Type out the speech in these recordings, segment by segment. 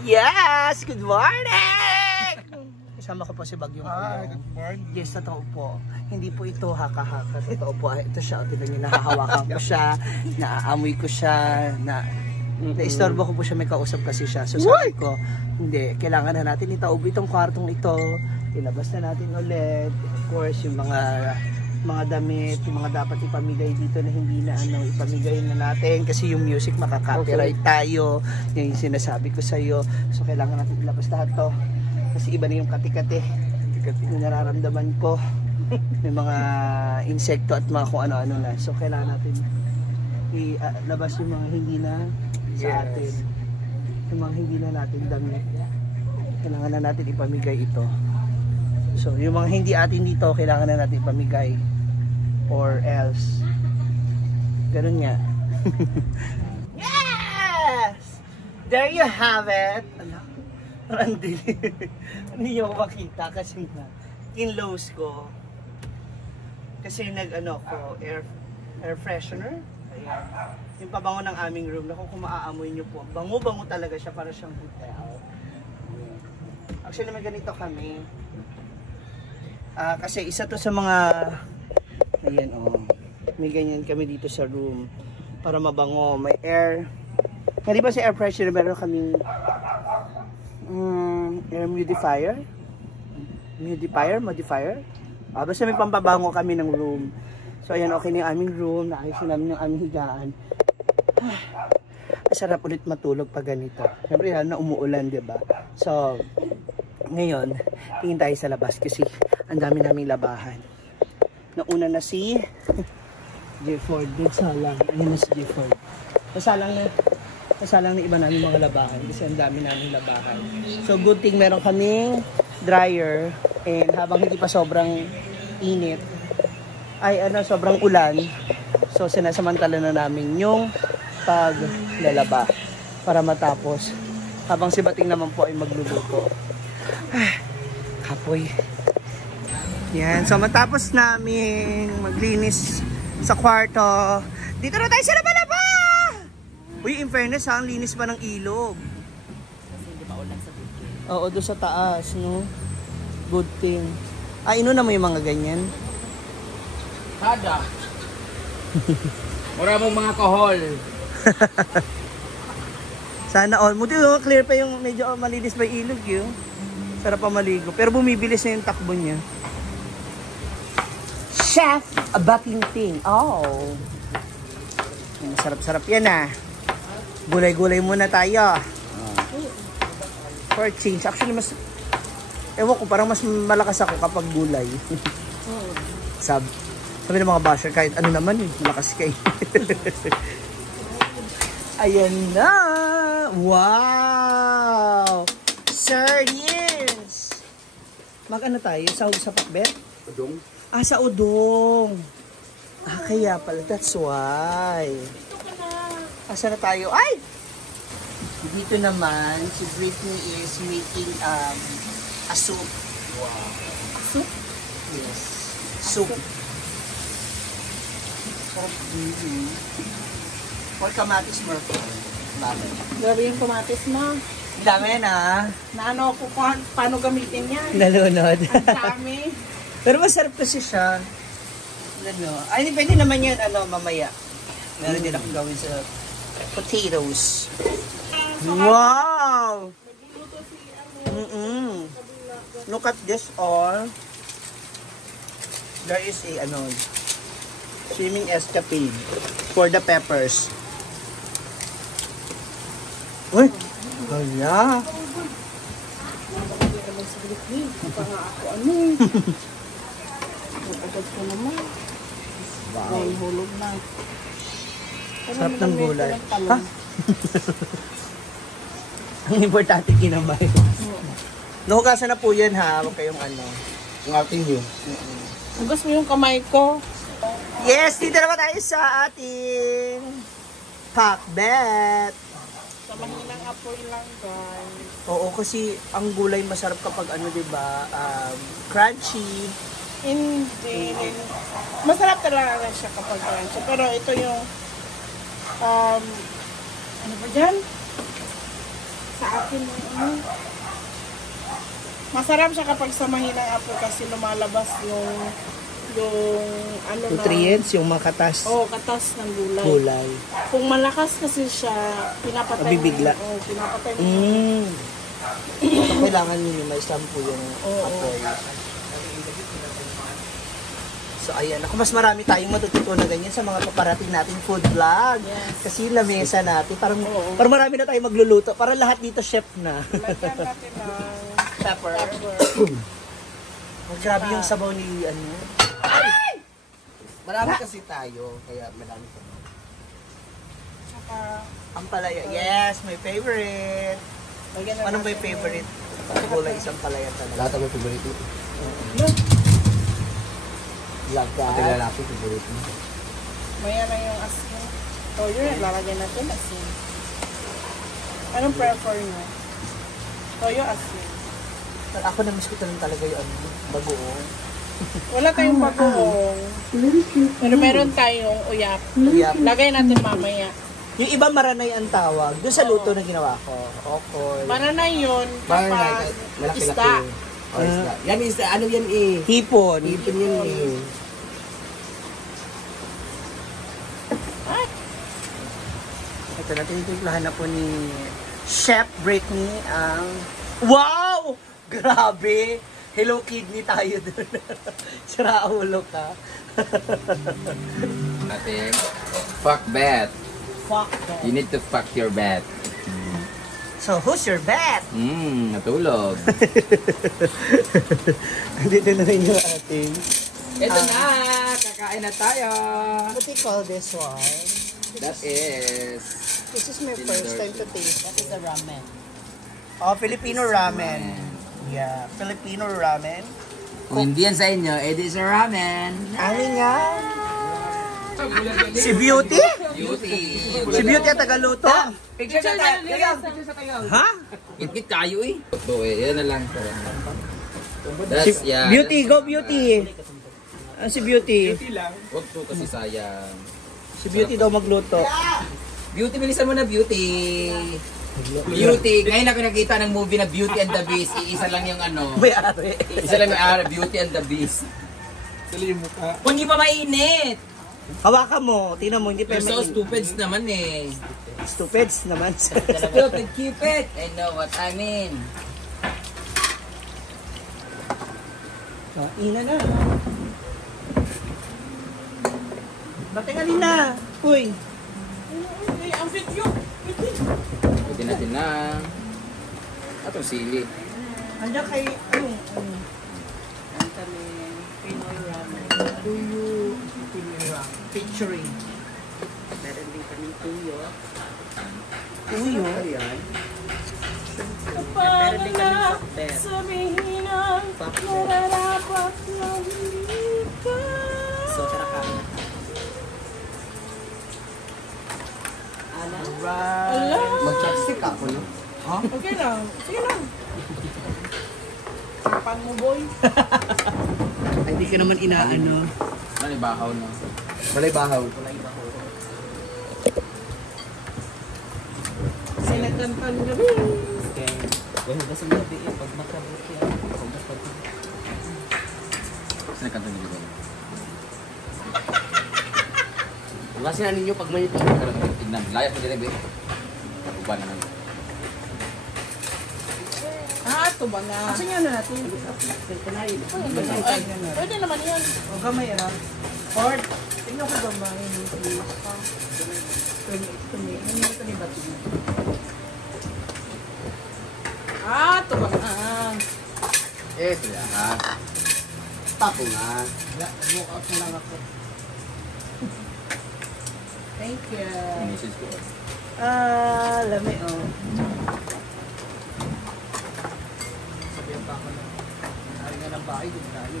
Yes! Good morning! Kasama ko po si Bagyong Kulong. Good morning. Yes, totoo po. Hindi po ito haka-haka. Totoo po. Ito siya. Tignan niyo, nahahawakan ko siya. Naaamoy ko siya. Naistorbo ko po siya. May kausap kasi siya. So sabi ko, hindi. Kailangan na natin itaob itong kwartong ito. Ilabas na natin ulit. Of course, yung mga damit, yung mga dapat ipamigay dito na hindi na ipamigay na natin kasi yung music makaka-copyright tayo. Yung sinasabi ko sa iyo. So kailangan natin ilabas lahat to. Kasi iba na yung kati-kati. Yung nararamdaman ko. May mga insekto at mga kung ano-ano na. So kailangan natin ilabas yung mga hindi na sa atin. Yung mga hindi na natin damit. Kailangan na natin ipamigay ito. So, yung mga hindi atin dito, kailangan na natin pamigay. Or else. Ganun nga. Yes! There you have it! Randy. Hindi nyo makita kasi nga, kinlose ko. Kasi air freshener. Ayan. Yung pabango ng aming room, kung maaamoy nyo po, bango-bango talaga siya para siyang hotel. Actually, may ganito kami. Kasi isa to sa mga ayan may ganyan kami dito sa room para mabango, may air. Hindi ba sa air freshener meron kaming air modifier. Basta may pampabango kami ng room. So ayan, okay na yung aming room, naayos namin yung aming higaan. Masarap ulit matulog pag ganito. Siyempre na umuulan, diba? So ngayon, tingin tayo sa labas kasi ang dami naming labahan. Nauna na si J-Ford. Salang. Ayun na si J-Ford. Nasalang na iba namin mga labahan kasi ang dami naming labahan. So good thing meron kaming dryer and habang hindi pa sobrang init, sobrang ulan. So sinasamantala na namin yung paglalaba para matapos. Habang si Bating naman po ay magluluto. Kapoy. Yan. So, matapos namin maglinis sa kwarto, dito na tayo sa laba-laba! Uy, in fairness, ang linis pa ng ilog. Kasi hindi pa ulan sa bukid. Oo, doon sa taas, no? Good thing. Inuna mo yung mga ganyan? Kada. Wala mong mga kohol. Sana all. Muti clear pa yung medyo malinis pa yung ilog yun. Sarap pa maligo. Pero bumibilis na yung takbo niya. Chef Batinting. Oh. Sarap-sarap yan Gulay-gulay muna tayo. For change. Actually, ewan ko, parang mas malakas ako kapag gulay. Sabi ng mga basher, kahit ano naman malakas kayo. Ayan na. Wow. Sardines. Mag-ano tayo? Sahog sa pakbet? Udong. Sa udong. Kaya pala. That's why. Asa na tayo? Ay! Dito naman, si Britney is making a soup. Wow. A soup? Yes. Soup. Or kamatis Murphy. Bakit? Grabe yung kamatis mo. Dami Na ano ko paano gamitin yan? Nalunod. Ang dami. Pero masarap kasi siya. Ay, pwede naman yan, mamaya. Meron din akong gawin sa potatoes. Wow! Look at this all. There is a, swimming escapade for the peppers. Uy! Kaya! Agad ko naman. Wow. Ay, hulog na. Sarap ng gulay. Ha? Ang importante kinamay. Nahugasan na po yan Huwag kayong Ang ating yun. Hugas mo yung kamay ko. Yes! Dito naman tayo sa ating pakbet. Sa mahinang apoy lang, guys. Oo, kasi ang gulay masarap kapag diba, crunchy. Hindi. Masarap talaga siya kapag crunchy. Pero ito yung ano ba dyan? Sa akin, masarap siya kapag sa mahinang apoy kasi lumalabas yung ano na... Nutrients, yung mga katas. katas ng gulay. Gulay. Kung malakas kasi siya, pinapatay Mabibigla. Pinapatay mo. So, kailangan nyo may sampo yung apoy. So, ayan. Ako, mas marami tayong matututunan ganyan sa mga paparating nating food vlog. Yes. Kasi lamesa natin. Parang marami na tayong magluluto. Para lahat dito chef na. Lagyan natin ng Pepper. Grabe yung sabaw ni ano. Marami kasi tayo, kaya marami pa. Tsaka, Ampalaya. Yes, my favorite. lagyan na Anong my natin favorite? Gulay, isang palaya talaga. Lahat ang may favorite mo. Laga. Ate lalaki, favorite mo. Maya na yung asin. Toyo, naglalagay natin asin. Anong prefer nyo? Toyo, asin. Ako na-miss ko talaga yung ano, bagoong. Wala tayong bagoong. Pero meron tayong uyap. Uyap. Lagay natin mamaya. Yung iba maranay ang tawag. Doon sa luto na ginawa ko. Okoy. Maranay yun kapag Malaki-laki. isda. Oh, isda. Yan isda. Ano yan eh? Hipon. Ipin yan eh. Ito natin titimplahan na po ni Chef Brittany ang... Wow! Grabe! Hello Kidney tayo doon. Sira ulo ka. Natin. Fuck bet. Fuck that. You need to fuck your bet. So, who's your bet? Natulog. Dito na rin yung ating... Ito na! Kakain na tayo! What do you call this one? That is... This is my first time to taste. That is a ramen. Oh, Filipino ramen. Yeah, Filipino ramen. Kung hindi yan sa inyo, it is a ramen. Amin nga. Si Beauty? Beauty. Si Beauty ang tagaluto? Picture sa tayo. Ha? Git-git tayo eh. Ito eh, yan na lang. That's, yeah. Beauty, go Beauty. Si Beauty. Huwag to kasi sayang. Si Beauty daw magluto. Beauty, bilisan mo na Beauty. Beauty. Ngayon ako nakita ng movie na Beauty and the Beast. Iisa lang yung ano. May-ari. Isa lang yung ara, Beauty and the Beast. Sali yung mukha. Kung hindi pa mainit. Hawakan mo. Tingnan mo, hindi pa You're so stupid naman eh. Stupids naman. Stupid Cupid. I know what I mean. Ina na. Batingalin na. Uy. Ang video. Pwede natin na. Atong sili. Andiyan kay, Ang kami Pinoy ramen. Tuyo. Featuring. Meron din kami tuyo. Tuyo? Ayan. Meron din kami pakbet. Sabihin ang Pakbet. nararapat na hindi ka. So, tara kain na. Alright. Mag-chopstick ako, no? Okay lang. Sige lang. Sapan mo, boy. Ay, di ka naman inaano. Ano bahaw na? Balay bahaw. Sinagantan gabi. Okay. Well, basta gabi eh, pag makabuti yan. Saan kanta niyo ba? Kasi na ninyo pag may ito. Tignan. Layas mo din eh. Uba naman. Ito ba na? Kasi nga na natin. Pwede naman yan. O gamay ah. Ford. Tingnan ko gamay. Ito ni Bati. Ito ba na? Eh, sila ha. Tapo nga. Walk out na lang ako. Thank you. Message ko. Lami oh. Sabihan pa ako na. Nari nga ng bahay, di tayo.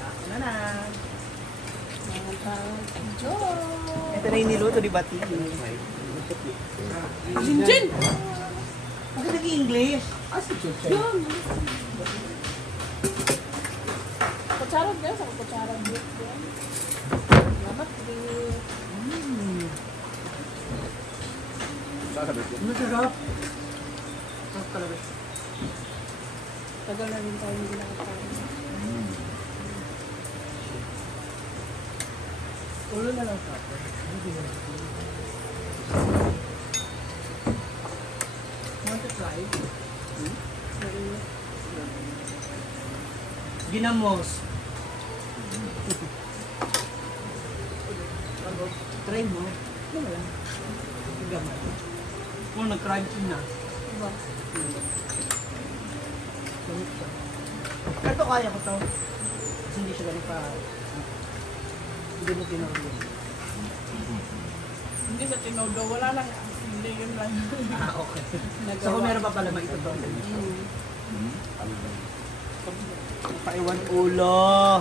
Ako na na. Ito na yung niluto ni Bati. Jinjin! Bakit nag-English? Yun! Kutsarad guys, ako kutsarad dito. Salamat, Sasabit ko. Masarap. Masarap talaga. Tagal na rin tayo hindi nakakain. Ulo na lang sa Want to try? Ginamos. Try mo. Ano lang? Gamay. Kung nag-crunchy na. Diba? Gamit siya. Ito kaya ko to. Kasi hindi siya ganun pa. Hindi mo tinawag. Hindi sa tinodo, wala lang. Hindi, yun lang. Okay. So kung meron pa pala maituto. Paiwan ulo.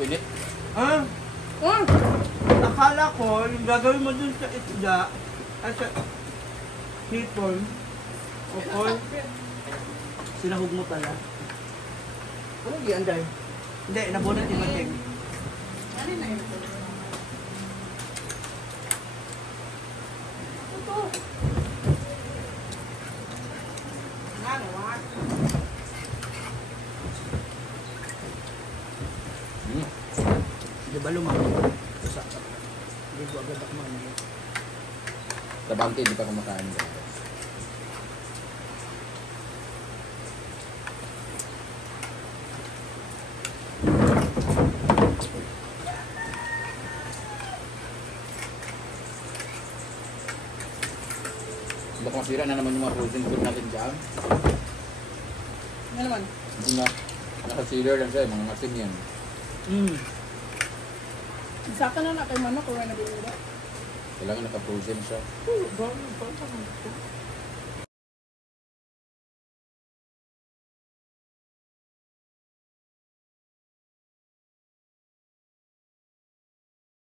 Ulit. Ah, Oh! akala ko yung gagawin mo dun sa isda at sa hipon o sinahog mo pala. Ano di anday? Hindi, nabunot yung mating. Ano na yun? Ito. Ano, wag. Di ba lumaki? Sa hindi ko agad ako mandi. Sa bangke, di pa kumakain. Baka masira na naman yung mga frozen food natin dyan. Ano naman? Hindi na. Naka-sealer lang siya, mga masin yan. Isa ka na kay manok kung may nabibira. Kailangan naka-frozen siya. Bawal pa ito.